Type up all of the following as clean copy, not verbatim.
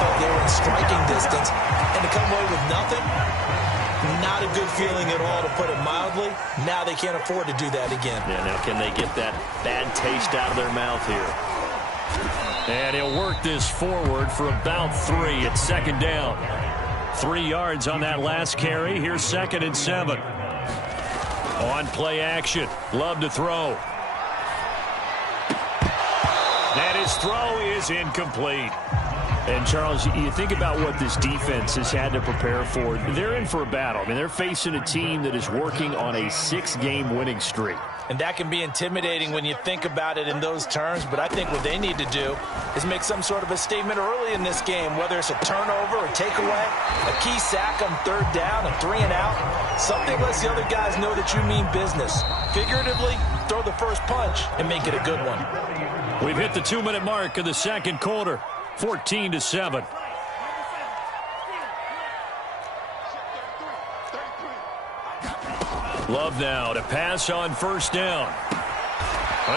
felt they were in striking distance, and to come away with nothing, not a good feeling at all, to put it mildly. Now they can't afford to do that again. Yeah, now can they get that bad taste out of their mouth here? And he'll work this forward for about 3 at second down. 3 yards on that last carry. Here's 2nd and 7. On play action. Love to throw. And his throw is incomplete. And, Charles, you think about what this defense has had to prepare for. They're in for a battle. I mean, they're facing a team that is working on a 6-game winning streak. And that can be intimidating when you think about it in those terms, but I think what they need to do is make some sort of a statement early in this game, whether it's a turnover, a takeaway, a key sack on 3rd down, a 3 and out. Something lets the other guys know that you mean business. Figuratively, throw the first punch and make it a good one. We've hit the 2-minute mark of the second quarter. 14-7. Love now to pass on 1st down.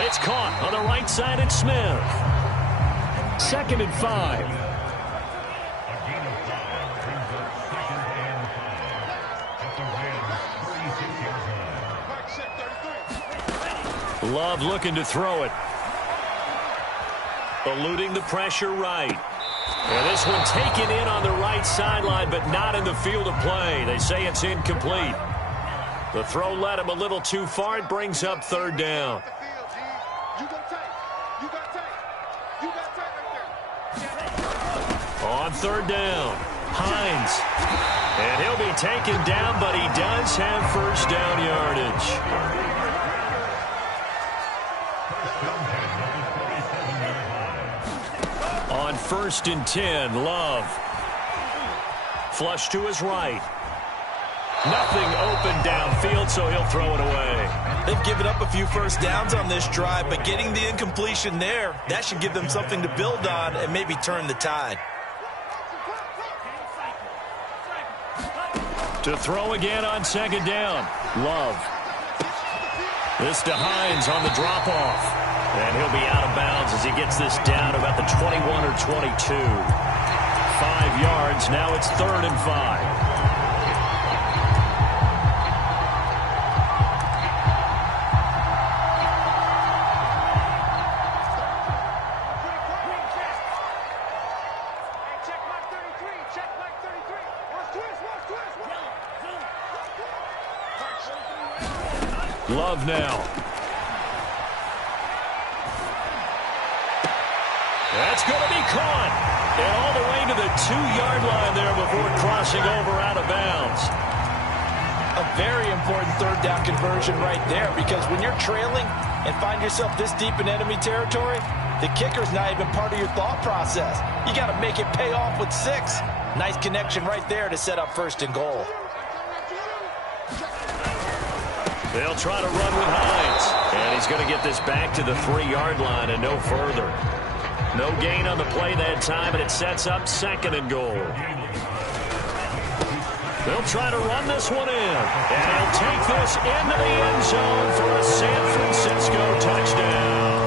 It's caught on the right side at Smith. 2nd and 5. Love looking to throw it. Eluding the pressure right. And this one taken in on the right sideline, but not in the field of play. They say it's incomplete. The throw led him a little too far. It brings up 3rd down. On 3rd down, Hines. And he'll be taken down, but he does have 1st down yardage. On 1st and 10, Love. Flush to his right. Nothing open downfield, so he'll throw it away. They've given up a few 1st downs on this drive, but getting the incompletion there, that should give them something to build on and maybe turn the tide. To throw again on 2nd down, Love. This to Hines on the drop-off. And he'll be out of bounds as he gets this down about the 21 or 22. 5 yards, now it's 3rd and 5. Love now. That's going to be caught. And all the way to the 2-yard line there before crossing over out of bounds. A very important 3rd down conversion right there, because when you're trailing and find yourself this deep in enemy territory, the kicker's not even part of your thought process. You got to make it pay off with 6. Nice connection right there to set up 1st and goal. They'll try to run with Hines. And he's going to get this back to the 3-yard line and no further. No gain on the play that time, and it sets up 2nd and goal. They'll try to run this one in. And he'll take this into the end zone for a San Francisco touchdown.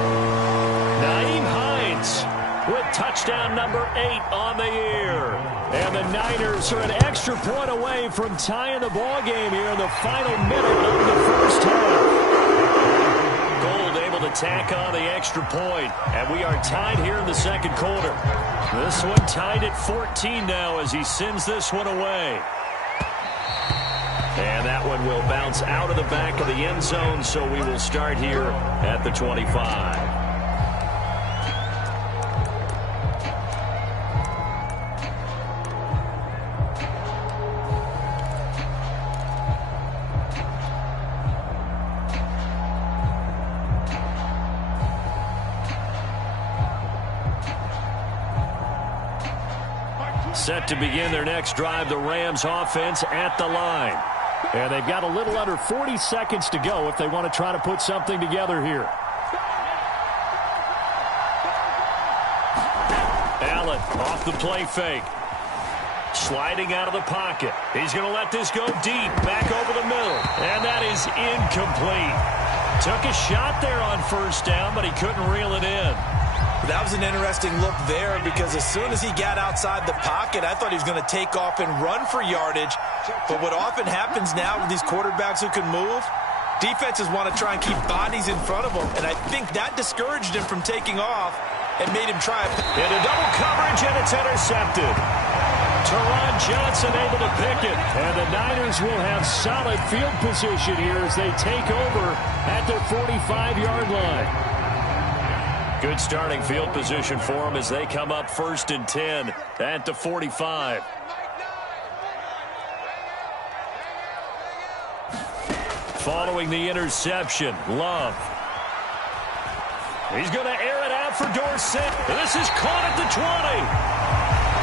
Nyheim Hines with touchdown number 8 on the year. And the Niners are an extra point away from tying the ball game here in the final minute of the 1st half. Gold able to tack on the extra point, and we are tied here in the 2nd quarter. This one tied at 14 now as he sends this one away. And that one will bounce out of the back of the end zone, so we will start here at the 25. Set to begin their next drive, the Rams offense at the line. And they've got a little under 40 seconds to go if they want to try to put something together here. Allen off the play fake. Sliding out of the pocket. He's going to let this go deep, back over the middle. And that is incomplete. Took a shot there on 1st down, but he couldn't reel it in. That was an interesting look there because as soon as he got outside the pocket, I thought he was going to take off and run for yardage. But what often happens now with these quarterbacks who can move, defenses want to try and keep bodies in front of them. And I think that discouraged him from taking off and made him try. Into double coverage, and it's intercepted. Teron Johnson able to pick it. And the Niners will have solid field position here as they take over at their 45-yard line. Good starting field position for them as they come up 1st and 10 at the 45. Following the interception, Love. He's going to air it out for Dorsett. This is caught at the 20.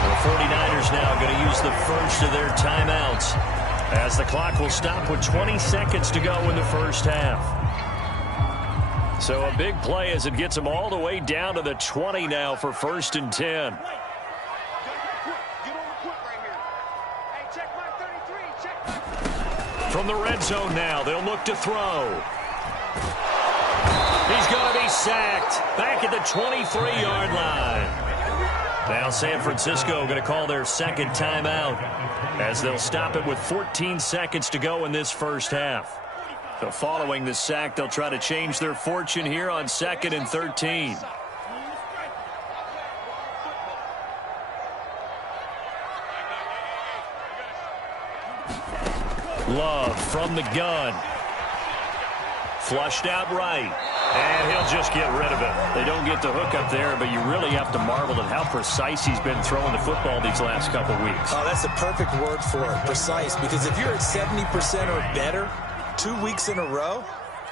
The 49ers now going to use the first of their timeouts as the clock will stop with 20 seconds to go in the first half. So a big play as it gets them all the way down to the 20 now for 1st and 10. From the red zone now, they'll look to throw. He's going to be sacked back at the 23-yard line. Now San Francisco going to call their second timeout as they'll stop it with 14 seconds to go in this first half. So following the sack, they'll try to change their fortune here on 2nd and 13. Love from the gun. Flushed out right. And he'll just get rid of it. They don't get the hook up there, but you really have to marvel at how precise he's been throwing the football these last couple weeks. Oh, that's a perfect word for it, precise. Because if you're at 70% or better 2 weeks in a row,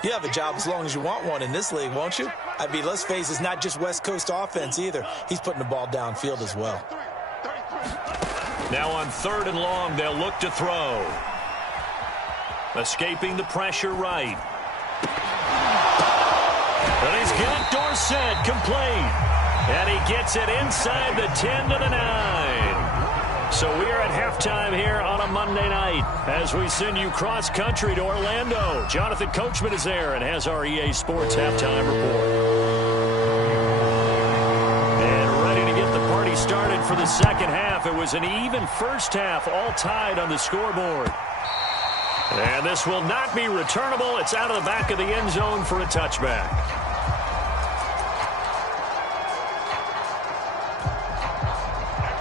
you have a job as long as you want one in this league, won't you? I mean, let's face it, it's not just West Coast offense either. He's putting the ball downfield as well. Now on 3rd and long, they'll look to throw. Escaping the pressure right. But he's got Dorsett complete. And he gets it inside the 10 to the 9. So we are at halftime here on a Monday night as we send you cross-country to Orlando. Jonathan Coachman is there and has our EA Sports halftime report. And ready to get the party started for the second half. It was an even first half, all tied on the scoreboard. And this will not be returnable. It's out of the back of the end zone for a touchback.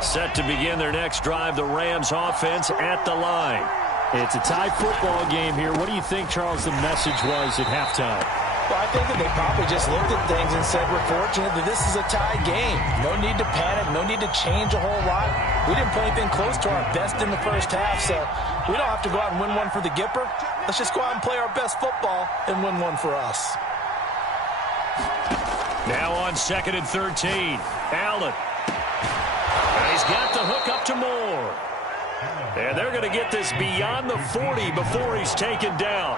Set to begin their next drive, the Rams offense at the line. It's a tie football game here. What do you think, Charles, the message was at halftime? Well, I think that they probably just looked at things and said, we're fortunate that this is a tie game. No need to panic, no need to change a whole lot. We didn't play anything close to our best in the first half, so we don't have to go out and win one for the Gipper. Let's just go out and play our best football and win one for us. Now on 2nd and 13, Allen. He's got the hook up to Moore. And they're going to get this beyond the 40 before he's taken down.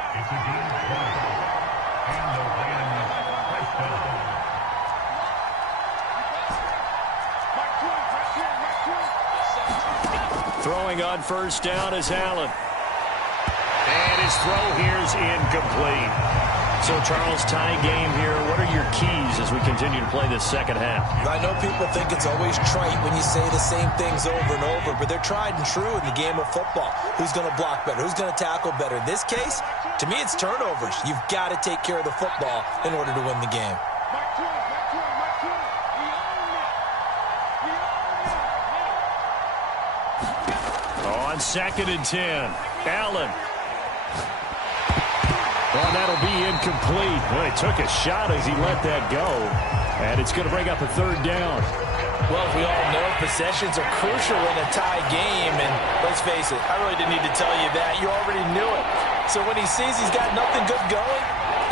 Throwing on 1st down is Allen. And his throw here is incomplete. So, Charles, tie game here. What are your keys as we continue to play this second half? I know people think it's always trite when you say the same things over and over, but they're tried and true in the game of football. Who's going to block better? Who's going to tackle better? In this case, to me, it's turnovers. You've got to take care of the football in order to win the game. On 2nd and 10, Allen. Well, that'll be incomplete. Well, he took a shot as he let that go. And it's going to bring up a 3rd down. Well, we all know possessions are crucial in a tie game. And let's face it, I really didn't need to tell you that. You already knew it. So when he sees he's got nothing good going,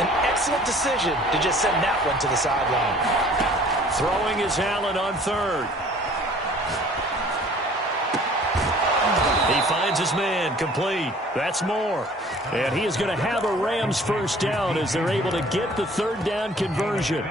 an excellent decision to just send that one to the sideline. Throwing is Allen on 3rd. He finds his man, complete. That's Moore. And he is going to have a Rams 1st down as they're able to get the 3rd down conversion.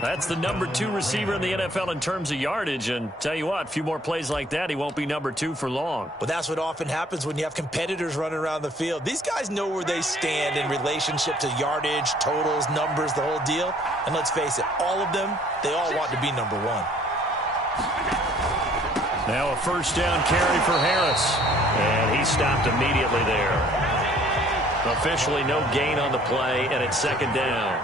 That's the number 2 receiver in the NFL in terms of yardage. And tell you what, a few more plays like that, he won't be number 2 for long. Well, that's what often happens when you have competitors running around the field. These guys know where they stand in relationship to yardage, totals, numbers, the whole deal. And let's face it, all of them, they all want to be number 1. Now a first down carry for Harris. And he stopped immediately there. Officially no gain on the play, and it's second down.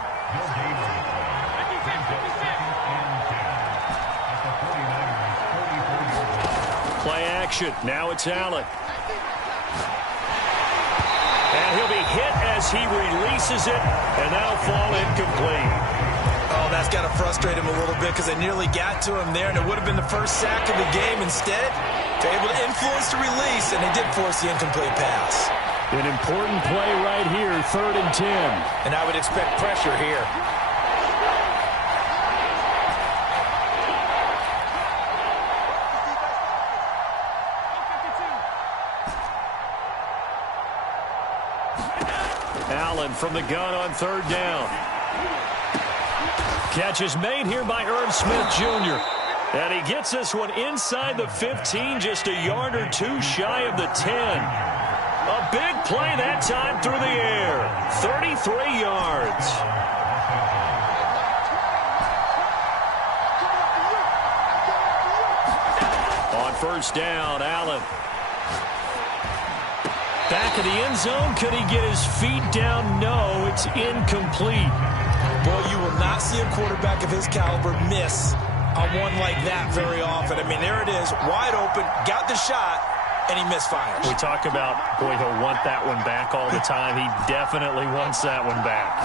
Play action. Now it's Allen. And he'll be hit as he releases it, and that'll fall incomplete. Oh, that's got to frustrate him a little bit because they nearly got to him there, and it would have been the first sack of the game. Instead, they're able to influence the release, and they did force the incomplete pass. An important play right here, 3rd and 10. And I would expect pressure here. Allen from the gun on 3rd down. Catch is made here by Irv Smith Jr. And he gets this one inside the 15, just a yard or 2 shy of the 10. A big play that time through the air. 33 yards. On first down, Allen. Back of the end zone. Could he get his feet down? No, it's incomplete. Boy, you will not see a quarterback of his caliber miss on one like that very often. I mean, there it is, wide open, got the shot, and he misfires. We talk about, boy, he'll want that one back all the time. He definitely wants that one back.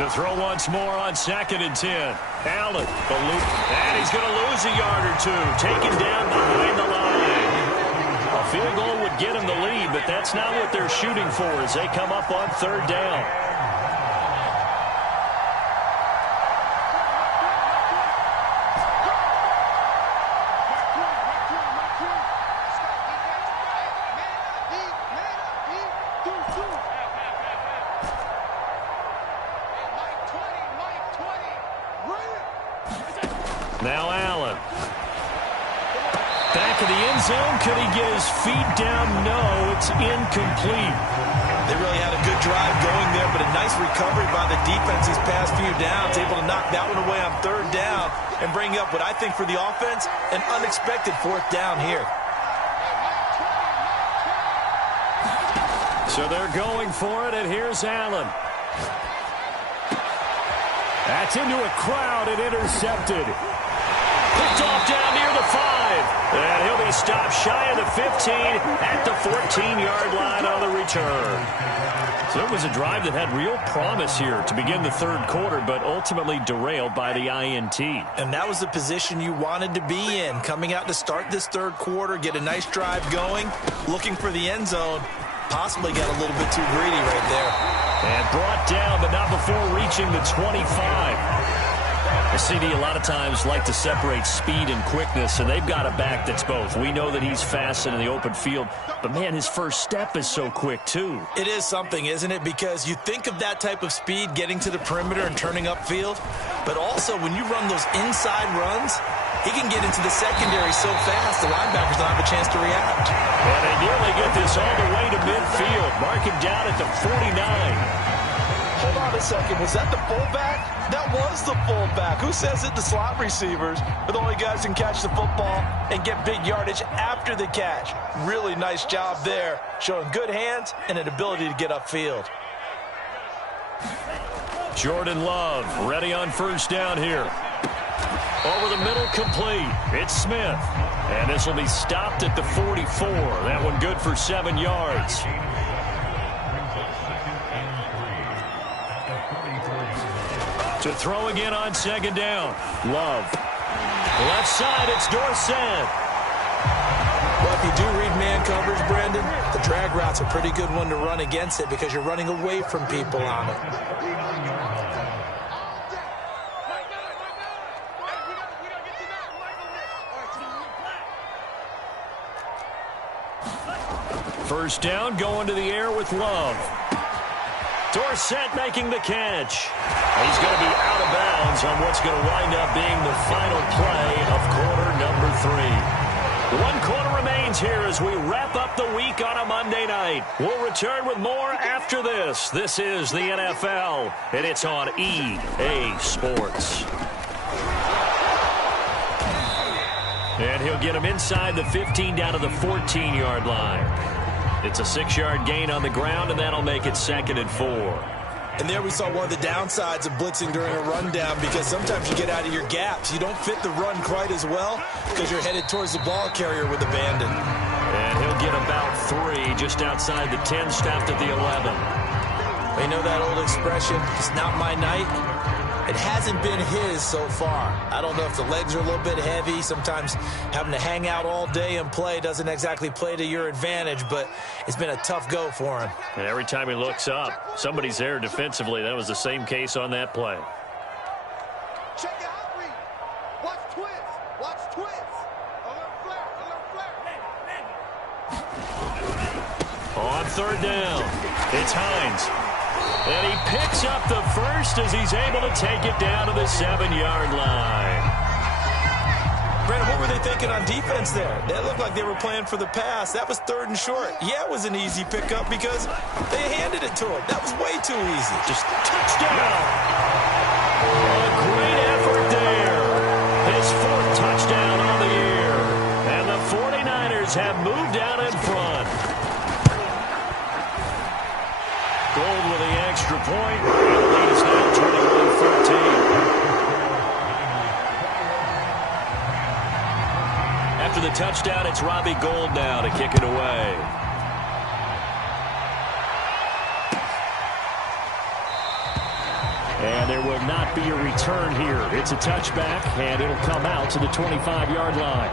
To throw once more on 2nd and 10. Allen, the loop, and he's going to lose a yard or 2. Taken down behind the line. A field goal would get him the lead, but that's not what they're shooting for as they come up on 3rd down. Now Allen. Back of the end zone. Could he get his feet down? No, it's incomplete. They really had a good drive going there, but a nice recovery by the defense these past few downs. Able to knock that one away on 3rd down and bring up what I think for the offense, an unexpected 4th down here. So they're going for it, and here's Allen. That's into a crowd and intercepted. Picked off down near the 5. And he'll be stopped shy of the 15 at the 14-yard line on the return. So it was a drive that had real promise here to begin the 3rd quarter, but ultimately derailed by the INT. And that was the position you wanted to be in, coming out to start this 3rd quarter, get a nice drive going, looking for the end zone. Possibly got a little bit too greedy right there. And brought down, but not before reaching the 25. The CD a lot of times like to separate speed and quickness, and they've got a back that's both. We know that he's fast and in the open field, but, man, his first step is so quick, too. It is something, isn't it? Because you think of that type of speed getting to the perimeter and turning upfield, but also when you run those inside runs, he can get into the secondary so fast the linebackers don't have a chance to react. And they nearly get this all the way to midfield. Mark him down at the 49. Hold on a second. Was that the fullback? That was the fullback. Who says it? The slot receivers are the only guys who can catch the football and get big yardage after the catch. Really nice job there, showing good hands and an ability to get upfield. Jordan Love ready on first down here. Over the middle, complete. It's Smith. And this will be stopped at the 44. That one good for 7 yards. To throw again on 2nd down. Love. Left side, it's Dorsett. Well, if you do read man coverage, Brandon, the drag route's a pretty good one to run against it because you're running away from people on it. First down, going to the air with Love. Dorsett making the catch. He's going to be out of bounds on what's going to wind up being the final play of quarter number 3. 1 quarter remains here as we wrap up the week on a Monday night. We'll return with more after this. This is the NFL, and it's on EA Sports. And he'll get him inside the 15 down to the 14-yard line. It's a 6-yard gain on the ground, and that'll make it 2nd and 4. And there we saw one of the downsides of blitzing during a rundown, because sometimes you get out of your gaps. You don't fit the run quite as well because you're headed towards the ball carrier with abandon. And he'll get about 3 just outside the 10, stopped at the 11. You know that old expression, it's not my night? It hasn't been his so far. I don't know if the legs are a little bit heavy. Sometimes having to hang out all day and play doesn't exactly play to your advantage, but it's been a tough go for him. And every time he looks up, somebody's there defensively. That was the same case on that play. Check out, read. Watch twist. Watch twist. Alert flare. Alert flare. On 3rd down, it's Hines. And he picks up the first as he's able to take it down to the 7-yard line. Brandon, what were they thinking on defense there? That looked like they were playing for the pass. That was 3rd and short. Yeah, it was an easy pickup because they handed it to him. That was way too easy. Just touchdown. A great effort there. His 4th touchdown on the year. And the 49ers have moved out in front. Gold with the extra point. The lead is now 21-14. After the touchdown, it's Robbie Gould now to kick it away. And there will not be a return here. It's a touchback, and it'll come out to the 25-yard line.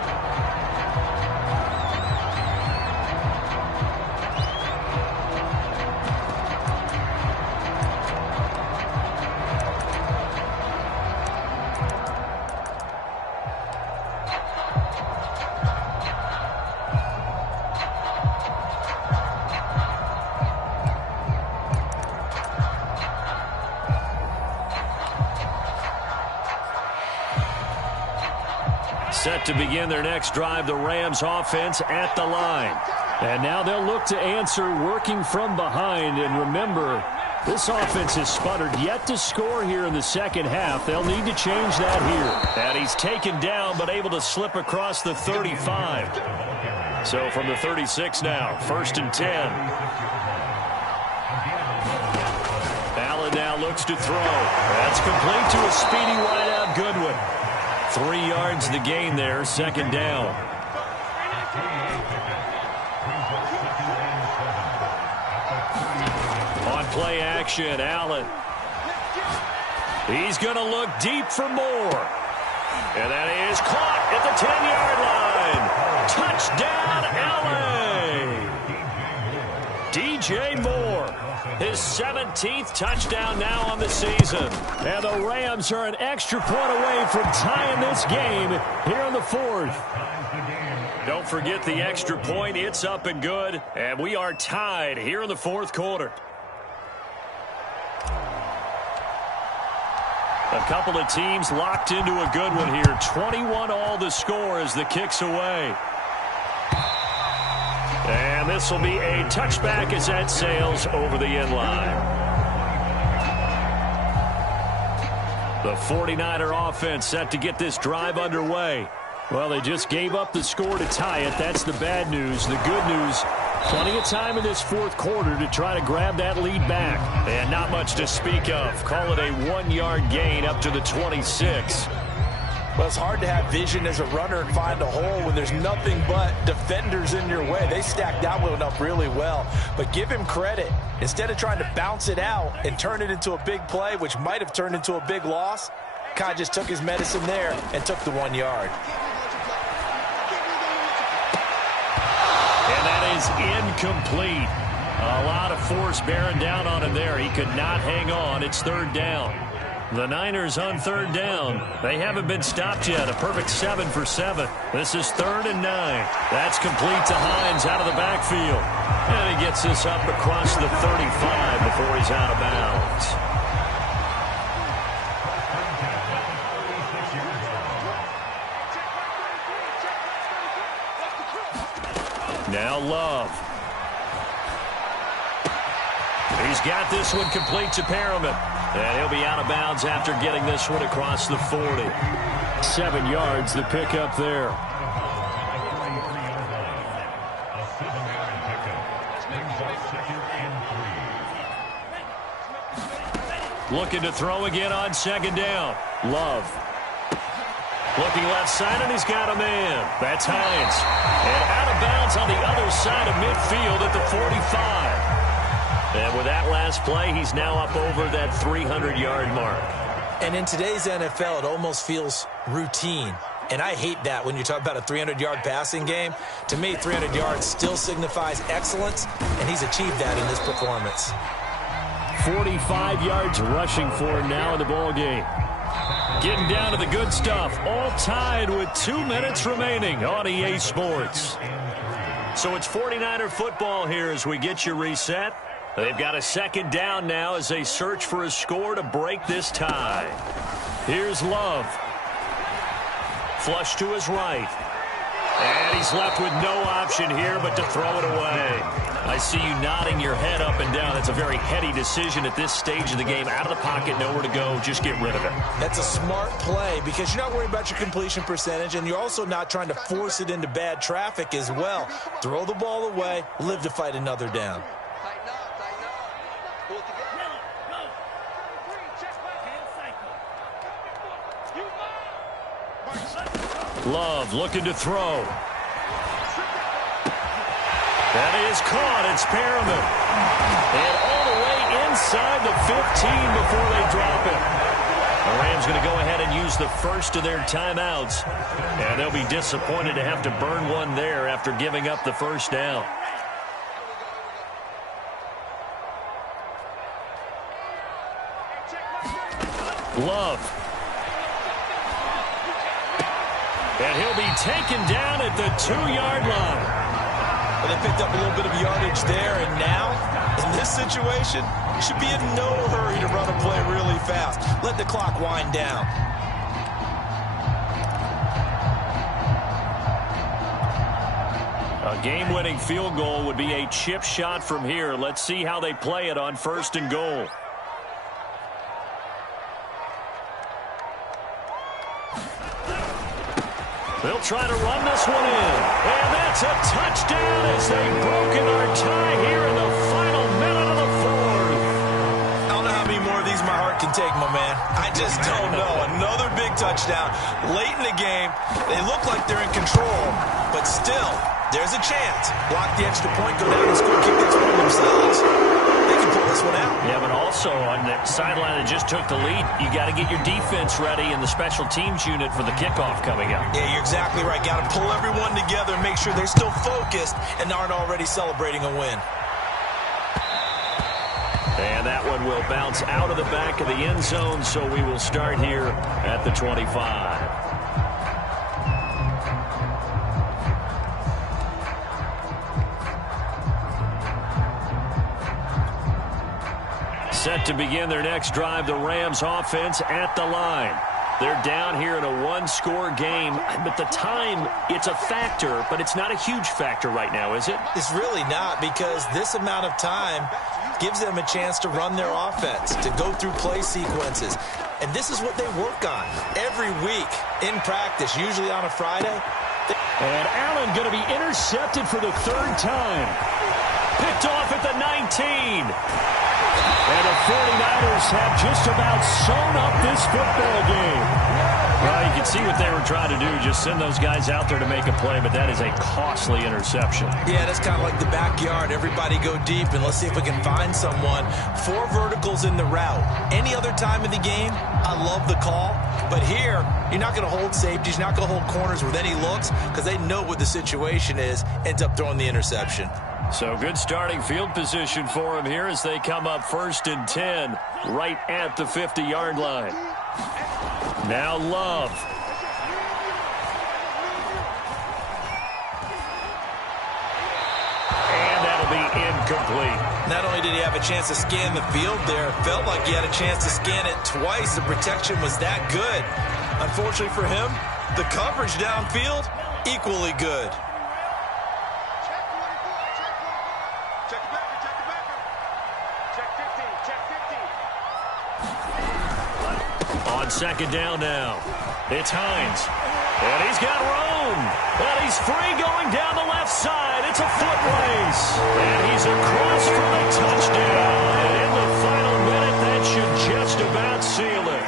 Set to begin their next drive, the Rams offense at the line. And now they'll look to answer working from behind. And remember, this offense has sputtered yet to score here in the second half. They'll need to change that here. And he's taken down but able to slip across the 35. So from the 36 now, 1st and 10. Allen now looks to throw. That's complete to a speedy wideout Goodwin. 3 yards the gain there, 2nd down. On play action, Allen. He's going to look deep for more. And that is caught at the 10-yard line. Touchdown, LA. DJ Moore. His 17th touchdown now on the season. And the Rams are an extra point away from tying this game here in the 4th. Don't forget the extra point. It's up and good. And we are tied here in the 4th quarter. A couple of teams locked into a good one here. 21 all the score as the kick's away. And this will be a touchback as that sails over the end line. The 49er offense set to get this drive underway. Well, they just gave up the score to tie it. That's the bad news. The good news, plenty of time in this 4th quarter to try to grab that lead back. And not much to speak of. Call it a 1-yard gain up to the 26. Well, it's hard to have vision as a runner and find a hole when there's nothing but defenders in your way. They stacked that one up really well. But give him credit. Instead of trying to bounce it out and turn it into a big play, which might have turned into a big loss, kind of just took his medicine there and took the 1 yard. And that is incomplete. A lot of force bearing down on him there. He could not hang on. It's 3rd down. The Niners on third down. They haven't been stopped yet. A perfect 7 for 7. This is 3rd and 9. That's complete to Hines out of the backfield. And he gets this up across the 35 before he's out of bounds. Now Love. He's got this one complete to Perriman. And he'll be out of bounds after getting this one across the 40. 7 yards, the pickup there. Looking to throw again on 2nd down. Love. Looking left side, and he's got a man. That's Hines. And out of bounds on the other side of midfield at the 45. And with that last play, he's now up over that 300-yard mark. And in today's NFL, it almost feels routine. And I hate that when you talk about a 300-yard passing game. To me, 300 yards still signifies excellence, and he's achieved that in this performance. 45 yards rushing for him now in the ball game. Getting down to the good stuff. All tied with 2 minutes remaining on EA Sports. So it's 49er football here as we get you reset. They've got a 2nd down now as they search for a score to break this tie. Here's Love. Flush to his right. And he's left with no option here but to throw it away. I see you nodding your head up and down. That's a very heady decision at this stage of the game. Out of the pocket, nowhere to go. Just get rid of it. That's a smart play because you're not worried about your completion percentage, and you're also not trying to force it into bad traffic as well. Throw the ball away, live to fight another down. Love looking to throw. That is caught. It's Perriman. And all the way inside the 15 before they drop it. The Rams going to go ahead and use the first of their timeouts. And they'll be disappointed to have to burn one there after giving up the first down. Love. And he'll be taken down at the 2-yard line. Well, they picked up a little bit of yardage there, and now, in this situation, you should be in no hurry to run a play really fast. Let the clock wind down. A game-winning field goal would be a chip shot from here. Let's see how they play it on 1st and goal. They'll try to run this one in. And that's a touchdown as they've broken our tie here in the final minute of the 4th. I don't know how many more of these my heart can take, my man. I just don't know. Another big touchdown late in the game. They look like they're in control, but still, there's a chance. Block the extra point, go down and score, kick the extra point themselves. They can pull this one out. Yeah, but also on the sideline that just took the lead, you got to get your defense ready and the special teams unit for the kickoff coming up. Yeah, you're exactly right. Got to pull everyone together and make sure they're still focused and aren't already celebrating a win. And that one will bounce out of the back of the end zone, so we will start here at the 25. Set to begin their next drive, the Rams offense at the line. They're down here in a 1-score game, but the time, it's a factor, but it's not a huge factor right now, is it? It's really not, because this amount of time gives them a chance to run their offense, to go through play sequences. And this is what they work on every week in practice, usually on a Friday. And Allen going to be intercepted for the 3rd time. Picked off at the 19. And the 49ers have just about sewn up this football game. Well, you can see what they were trying to do, just send those guys out there to make a play, but that is a costly interception. Yeah, that's kind of like the backyard. Everybody go deep, and let's see if we can find someone. 4 verticals in the route. Any other time of the game, I love the call. But here, you're not going to hold safeties, you're not going to hold corners with any looks, because they know what the situation is, ends up throwing the interception. So good starting field position for him here as they come up 1st and 10 right at the 50-yard line. Now Love. And that'll be incomplete. Not only did he have a chance to scan the field there, it felt like he had a chance to scan it twice. The protection was that good. Unfortunately for him, the coverage downfield, equally good. On 2nd down now, it's Hines. And he's got room. And he's free going down the left side. It's a foot race. And he's across for the touchdown. And in the final minute, that should just about seal it.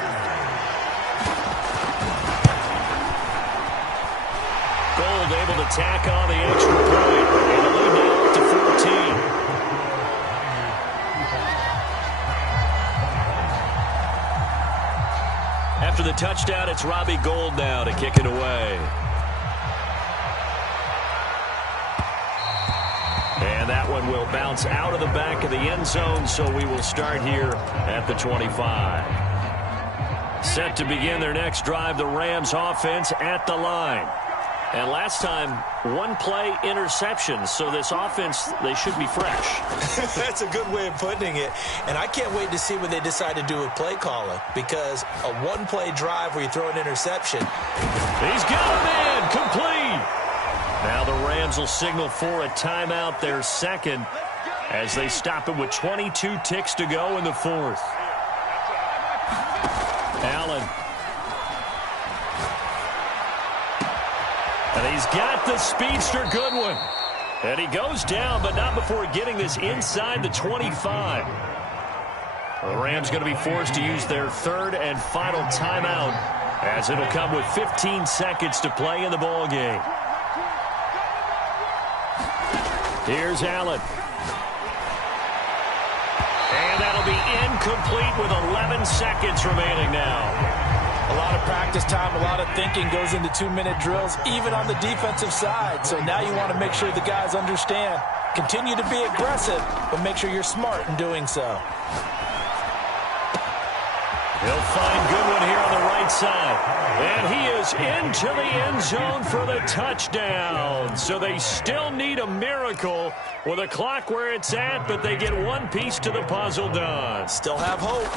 Gold able to tack on the extra point. And the lead now up to 14. After the touchdown, it's Robbie Gould now to kick it away. And that one will bounce out of the back of the end zone, so we will start here at the 25. Set to begin their next drive, the Rams offense at the line. And last time, one play interception, so this offense, they should be fresh. That's a good way of putting it. And I can't wait to see what they decide to do with play calling, because a one-play drive where you throw an interception. He's got a man, complete. Now the Rams will signal for a timeout, their second, as they stop it with 22 ticks to go in the 4th. Allen. And he's got the speedster Goodwin. And he goes down, but not before getting this inside the 25. The Rams going to be forced to use their 3rd and final timeout, as it'll come with 15 seconds to play in the ball game. Here's Allen. And that'll be incomplete with 11 seconds remaining now. A lot of practice time, a lot of thinking goes into 2-minute drills, even on the defensive side. So now you want to make sure the guys understand. Continue to be aggressive, but make sure you're smart in doing so. He'll find Goodwin here on the right side. And he is into the end zone for the touchdown. So they still need a miracle with a clock where it's at, but they get one piece to the puzzle done. Still have hope.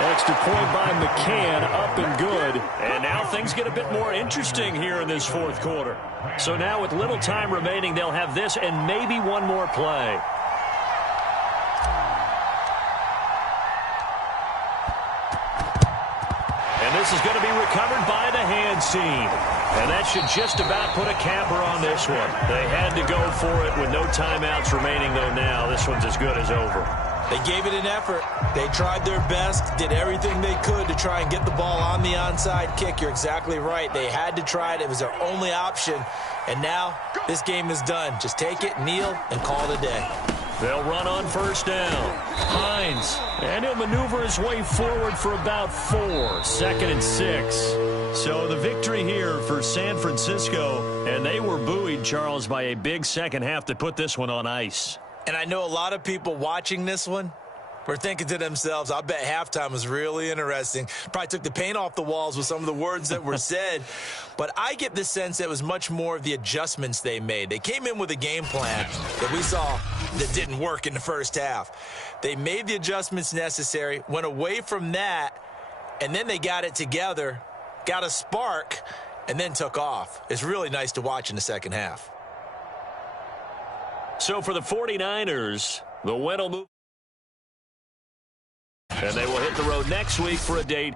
Extra point by McCann, up and good. And now things get a bit more interesting here in this 4th quarter. So now with little time remaining, they'll have this and maybe one more play. And this is going to be recovered by the hands team. And that should just about put a capper on this one. They had to go for it with no timeouts remaining, though now. This one's as good as over. They gave it an effort. They tried their best, did everything they could to try and get the ball on the onside kick. You're exactly right. They had to try it. It was their only option. And now this game is done. Just take it, kneel, and call it a day. They'll run on 1st down. Hines. And he'll maneuver his way forward for about 4. 2nd and 6. So the victory here for San Francisco. And they were buoyed, Charles, by a big second half that put this one on ice. And I know a lot of people watching this one were thinking to themselves, I bet halftime was really interesting. Probably took the paint off the walls with some of the words that were said. But I get the sense that it was much more of the adjustments they made. They came in with a game plan that we saw that didn't work in the first half. They made the adjustments necessary, went away from that, and then they got it together, got a spark, and then took off. It's really nice to watch in the second half. So for the 49ers, the win will move. And they will hit the road next week for a date